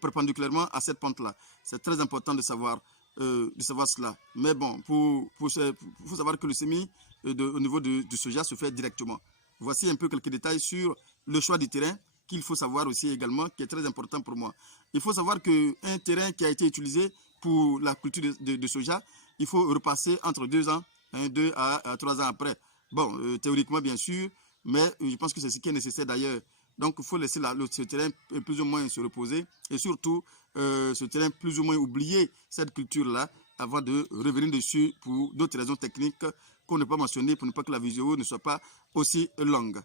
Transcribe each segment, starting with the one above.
perpendiculairement à cette pente-là. C'est très important de savoir cela. Mais bon, faut savoir que le semis au niveau du soja se fait directement. Voici un peu quelques détails sur le choix du terrain qu'il faut savoir aussi également, qui est très important pour moi. Il faut savoir qu'un terrain qui a été utilisé pour la culture de soja, il faut repasser entre 2 ans, 2 à 3 ans après. Bon, théoriquement bien sûr, mais je pense que c'est ce qui est nécessaire d'ailleurs. Donc il faut laisser ce terrain plus ou moins se reposer et surtout ce terrain plus ou moins oublier cette culture-là avant de revenir dessus pour d'autres raisons techniques qu'on ne peut pas mentionner pour ne pas que la vidéo ne soit pas aussi longue.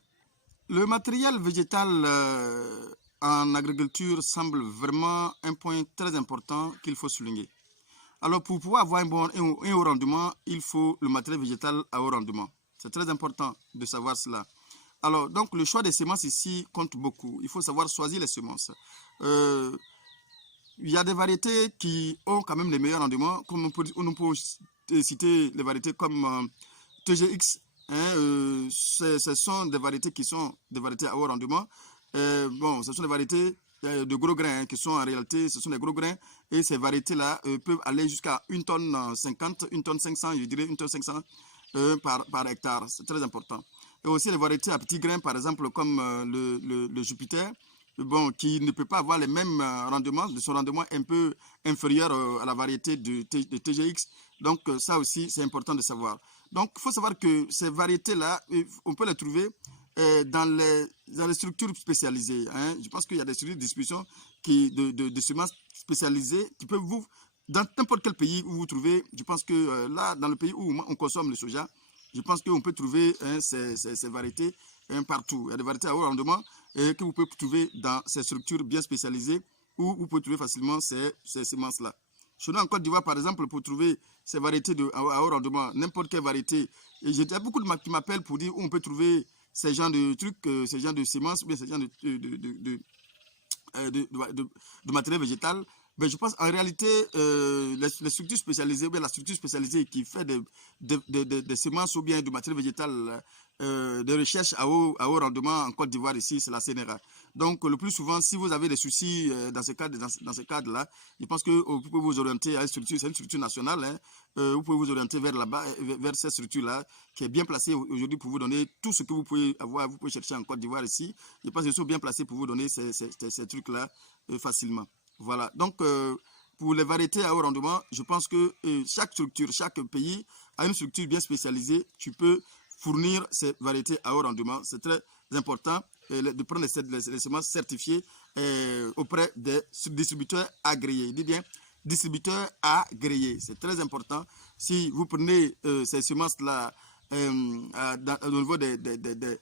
Le matériel végétal en agriculture semble vraiment un point très important qu'il faut souligner. Alors pour pouvoir avoir un haut rendement, il faut le matériel végétal à haut rendement. C'est très important de savoir cela. Alors donc le choix des semences ici compte beaucoup. Il faut savoir choisir les semences. Il y a des variétés qui ont quand même les meilleurs rendements, comme on peut citer les variétés comme TGX. Ce sont des variétés qui sont des variétés à haut rendement. Bon, ce sont des variétés de gros grains qui sont en réalité, ce sont des gros grains et ces variétés-là peuvent aller jusqu'à 1 tonne 50, 1 tonne 500, je dirais 1 tonne 500 par hectare. C'est très important. Et aussi les variétés à petits grains, par exemple comme le Jupiter, bon, qui ne peut pas avoir les mêmes rendements, son rendement un peu inférieur à la variété de TGX. Donc ça aussi, c'est important de savoir. Donc il faut savoir que ces variétés-là, on peut les trouver dans les structures spécialisées. Hein. Je pense qu'il y a des structures de distribution de semences spécialisées qui peuvent vous, dans n'importe quel pays où vous trouvez, je pense que là, dans le pays où on consomme le soja, je pense qu'on peut trouver ces variétés partout. Il y a des variétés à haut rendement que vous pouvez trouver dans ces structures bien spécialisées où vous pouvez trouver facilement ces semences-là. Chez nous en Côte d'Ivoire, par exemple, pour trouver ces variétés à haut rendement, n'importe quelle variété, et j'ai beaucoup de gens qui m'appellent pour dire où on peut trouver ces genres de trucs, ces genres de semences, ou bien ces genres de matériel végétal. Ben, je pense en réalité, les structures spécialisées, ou bien la structure spécialisée qui fait des semences ou bien du matériel végétal de recherche à haut rendement en Côte d'Ivoire ici, c'est la CNRA. Donc le plus souvent, si vous avez des soucis dans ce cadre-là, je pense que vous pouvez vous orienter à une structure, c'est une structure nationale, hein, vous pouvez vous orienter vers là-bas, vers cette structure-là, qui est bien placée aujourd'hui pour vous donner tout ce que vous pouvez avoir, vous pouvez chercher en Côte d'Ivoire ici. Je pense qu'ils sont bien placés pour vous donner ces trucs-là facilement. Voilà, donc pour les variétés à haut rendement, je pense que chaque structure, chaque pays a une structure bien spécialisée. Tu peux fournir ces variétés à haut rendement. C'est très important de prendre les semences certifiées auprès des distributeurs agréés. Je dis bien distributeurs agréés. C'est très important. Si vous prenez ces semences-là au niveau de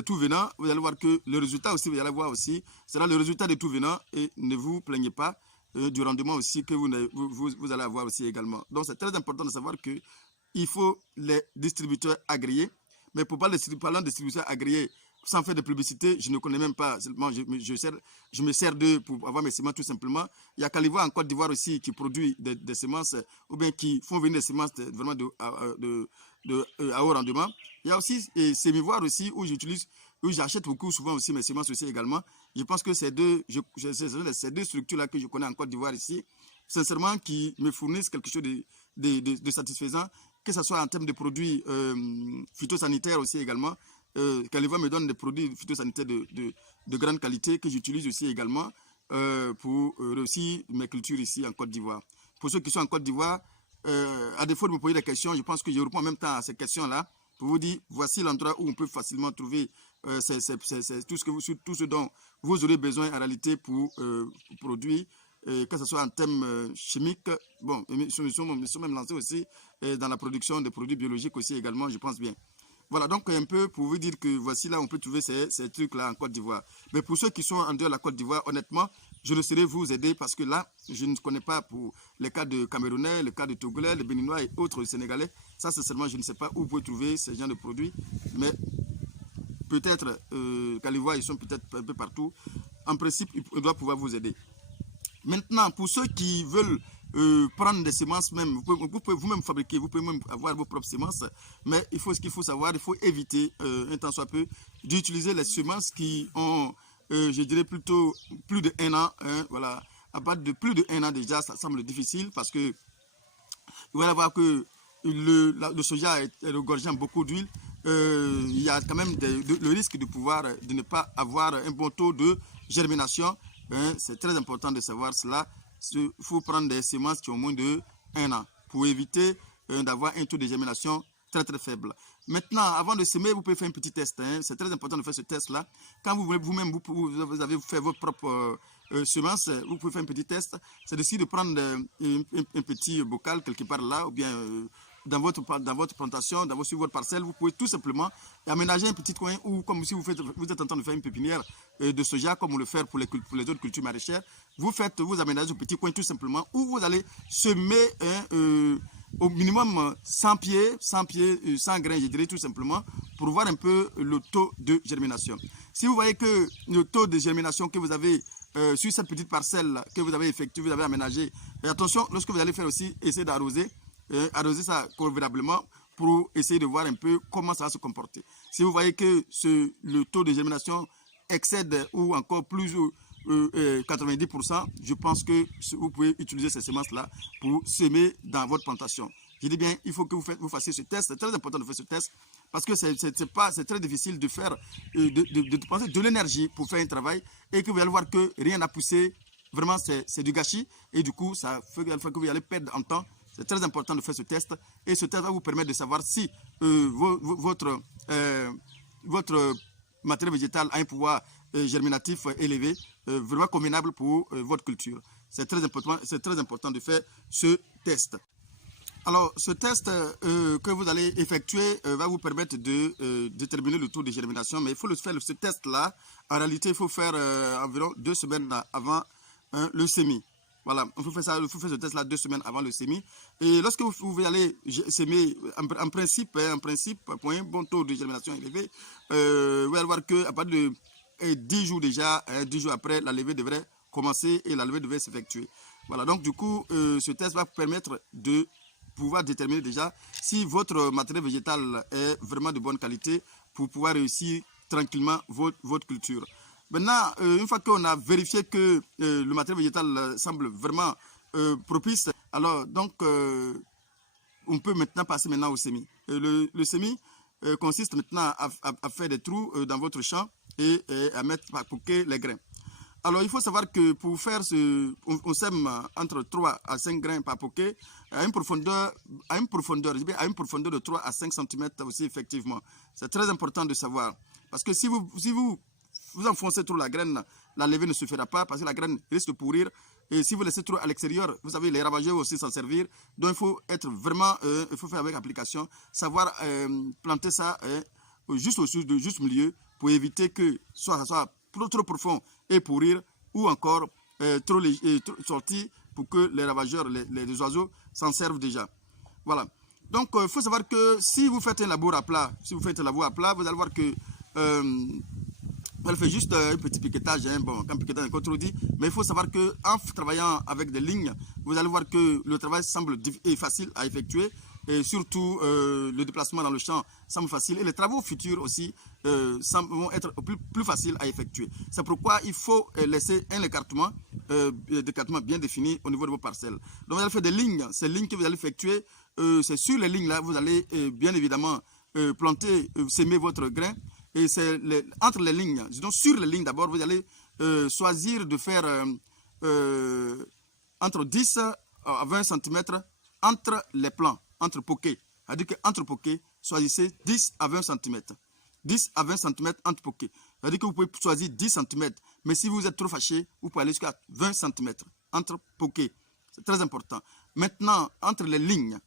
tout venant, vous allez voir que le résultat aussi, vous allez voir aussi, sera le résultat de tout venant et ne vous plaignez pas du rendement aussi que vous allez avoir aussi également. Donc c'est très important de savoir que il faut les distributeurs agréés, mais pour parler de distributeurs agréés, sans faire de publicité, je ne connais même pas, seulement je me sers d'eux pour avoir mes semences tout simplement. Il y a Calivoire en Côte d'Ivoire aussi qui produit des semences, ou bien qui font venir des semences vraiment à haut rendement. Il y a aussi Sémivoire aussi où j'achète beaucoup souvent aussi mes semences aussi également. Je pense que ces deux structures-là que je connais en Côte d'Ivoire ici, sincèrement, qui me fournissent quelque chose de satisfaisant, que ce soit en termes de produits phytosanitaires aussi également. Calivoire me donne des produits phytosanitaires de grande qualité que j'utilise aussi également pour réussir mes cultures ici en Côte d'Ivoire. Pour ceux qui sont en Côte d'Ivoire, à défaut de me poser des questions, je pense que je réponds en même temps à ces questions-là pour vous dire, voici l'endroit où on peut facilement trouver tout ce dont vous aurez besoin en réalité pour produire, que ce soit en termes chimiques. Bon, ils sont même lancés aussi dans la production de produits biologiques aussi également, je pense bien. Voilà, donc un peu pour vous dire que voici là, on peut trouver ces trucs-là en Côte d'Ivoire. Mais pour ceux qui sont en dehors de la Côte d'Ivoire, honnêtement, je ne saurais vous aider parce que là, je ne connais pas pour les cas de Camerounais, les cas de Togolais, les Béninois et autres Sénégalais. Ça, sincèrement, je ne sais pas où vous pouvez trouver ces genres de produits. Mais peut-être qu'à l'Ivoire, ils sont peut-être un peu partout. En principe, ils doivent pouvoir vous aider. Maintenant, pour ceux qui veulent prendre des semences même, vous pouvez vous-même fabriquer, vous pouvez même avoir vos propres semences, mais ce qu'il faut savoir, il faut éviter un tant soit peu d'utiliser les semences qui ont je dirais plutôt plus de 1 an. Hein, voilà. À partir de plus de 1 an déjà, ça semble difficile parce que vous allez voir que le soja est regorgé en beaucoup d'huile. Il y a quand même le risque de ne pas avoir un bon taux de germination. Hein, c'est très important de savoir cela. Il faut prendre des semences qui ont moins de 1 an pour éviter d'avoir un taux de germination très très faible. Maintenant, avant de semer, vous pouvez faire un petit test. Hein. C'est très important de faire ce test-là. Quand vous-même, vous avez fait votre propre semence, vous pouvez faire un petit test. C'est de prendre un petit bocal quelque part là, ou bien dans votre plantation, sur votre parcelle, vous pouvez tout simplement aménager un petit coin ou comme si vous êtes en train de faire une pépinière de soja, comme on le fait pour les autres cultures maraîchères. Vous aménagez un petit coin tout simplement où vous allez semer au minimum 100 pieds, 100 grains, je dirais tout simplement, pour voir un peu le taux de germination. Si vous voyez que le taux de germination que vous avez sur cette petite parcelle que vous avez effectuée, vous avez aménagé, et attention, lorsque vous allez faire aussi, essayez d'arroser, arroser ça convenablement pour essayer de voir un peu comment ça va se comporter. Si vous voyez que le taux de germination excède ou encore plus 90%, je pense que vous pouvez utiliser ces semences-là pour semer dans votre plantation. Je dis bien, il faut que vous fassiez ce test. C'est très important de faire ce test parce que c'est très difficile de faire, de dépenser de l'énergie pour faire un travail et que vous allez voir que rien n'a poussé. Vraiment, c'est du gâchis et du coup, ça fait que vous allez perdre en temps. C'est très important de faire ce test et ce test va vous permettre de savoir si votre matériel végétal a un pouvoir germinatif élevé, vraiment convenable pour votre culture. C'est très important de faire ce test. Alors, ce test que vous allez effectuer va vous permettre de déterminer le taux de germination, mais il faut faire ce test-là. En réalité, il faut faire environ 2 semaines avant le semis. Voilà, il faut faire ce test-là 2 semaines avant le semis. Et lorsque vous allez semer, en principe, pour un bon taux de germination élevé, vous allez voir qu'à partir de 10 jours déjà, 10 jours après, la levée devrait commencer et la levée devrait s'effectuer. Voilà, donc du coup, ce test va vous permettre de pouvoir déterminer déjà si votre matériel végétal est vraiment de bonne qualité pour pouvoir réussir tranquillement votre culture. Maintenant, une fois qu'on a vérifié que le matériel végétal semble vraiment propice, alors donc on peut maintenant passer au semis. Le semis consiste maintenant à faire des trous dans votre champ et à mettre par poquet les grains. Alors, il faut savoir que pour faire on sème entre 3 à 5 grains par poquet à une profondeur de 3 à 5 cm aussi, effectivement. C'est très important de savoir. Parce que si vous enfoncez trop la graine, la levée ne se fera pas parce que la graine risque de pourrir. Et si vous laissez trop à l'extérieur, vous savez, les ravageurs aussi s'en servir. Donc, il faut être vraiment, il faut faire avec application, savoir planter ça juste au milieu pour éviter que ça soit trop profond et pourrir ou encore trop sorti pour que les ravageurs, les oiseaux s'en servent déjà. Voilà. Donc, il faut savoir que si vous faites un labour à plat, vous allez voir que vous allez faire juste un petit piquetage, hein, bon, comme piquetage encore trop dit, mais il faut savoir qu'en travaillant avec des lignes, vous allez voir que le travail semble facile à effectuer et surtout le déplacement dans le champ semble facile et les travaux futurs aussi vont être plus faciles à effectuer. C'est pourquoi il faut laisser un écartement bien défini au niveau de vos parcelles. Donc vous allez faire des lignes, ces lignes que vous allez effectuer, c'est sur les lignes là, vous allez bien évidemment planter, semer votre grain. Et c'est entre les lignes, disons sur les lignes d'abord, vous allez choisir de faire entre 10 à 20 cm entre les plants, entre poquets. C'est-à-dire qu'entre poquets, choisissez 10 à 20 cm. 10 à 20 cm entre poquets. C'est-à-dire que vous pouvez choisir 10 cm, mais si vous êtes trop fâché, vous pouvez aller jusqu'à 20 cm entre poquets. C'est très important. Maintenant, entre les lignes,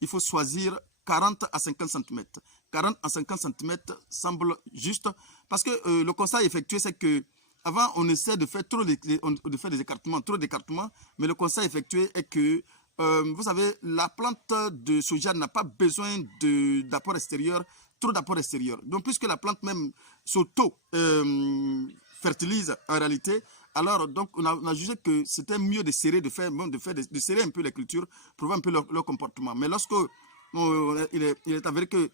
il faut choisir 40 à 50 cm. 40 à 50 cm semble juste parce que le constat effectué, c'est que avant on essaie de faire des écartements, trop d'écartements, mais le constat effectué est que vous savez, la plante de soja n'a pas besoin d'apport extérieur, trop d'apport extérieur. Donc, puisque la plante même s'auto-fertilise en réalité, alors donc on a jugé que c'était mieux de serrer, de serrer un peu les cultures pour voir un peu leur comportement. Mais il est avéré que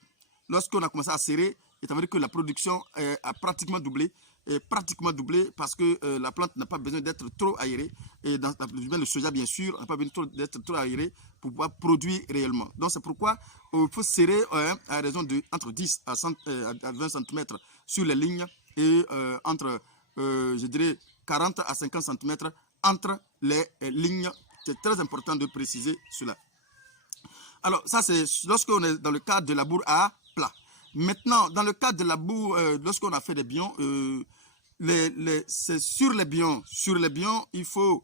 lorsqu'on a commencé à serrer, il est avéré que la production a pratiquement doublé est pratiquement doublé parce que la plante n'a pas besoin d'être trop aérée. Et dans le soja, bien sûr, n'a pas besoin d'être trop aéré pour pouvoir produire réellement. Donc, c'est pourquoi il faut serrer à raison de entre 10 à 20 cm sur les lignes et entre, je dirais, 40 à 50 cm entre les lignes. C'est très important de préciser cela. Alors, ça, c'est lorsqu'on est dans le cadre de la bourre à plat. Maintenant, dans le cadre de la bourre, lorsqu'on a fait des bions, c'est sur les bions. Sur les bions, il faut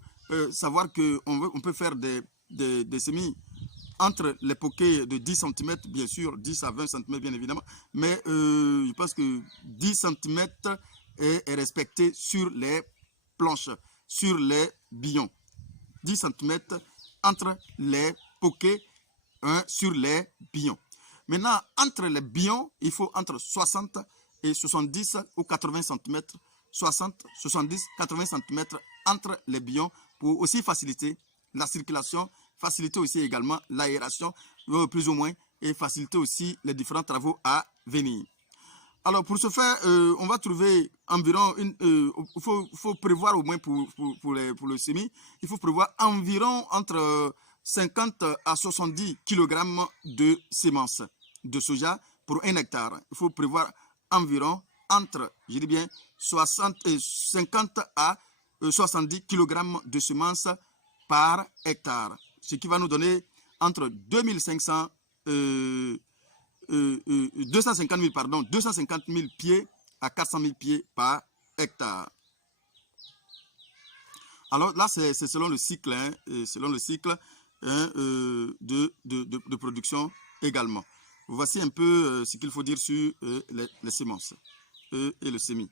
savoir qu'on peut faire des semis entre les poquets de 10 cm, bien sûr, 10 à 20 cm, bien évidemment. Mais je pense que 10 cm est respecté sur les planches, sur les bions. 10 cm entre les poquets sur les bions. Maintenant, entre les bions, il faut entre 60 et 70 ou 80 cm, 60, 70, 80 cm entre les bions pour aussi faciliter la circulation, faciliter aussi également l'aération, plus ou moins, et faciliter aussi les différents travaux à venir. Alors, pour ce faire, on va trouver environ, il faut prévoir au moins pour le semis, il faut prévoir environ entre 50 à 70 kg de semences de soja pour 1 hectare. Il faut prévoir environ entre, je dis bien, 50 à 70 kg de semences par hectare. Ce qui va nous donner entre 250 000 pieds à 400 000 pieds par hectare. Alors là, c'est selon le cycle, de production également. Voici un peu ce qu'il faut dire sur les semences et le semis.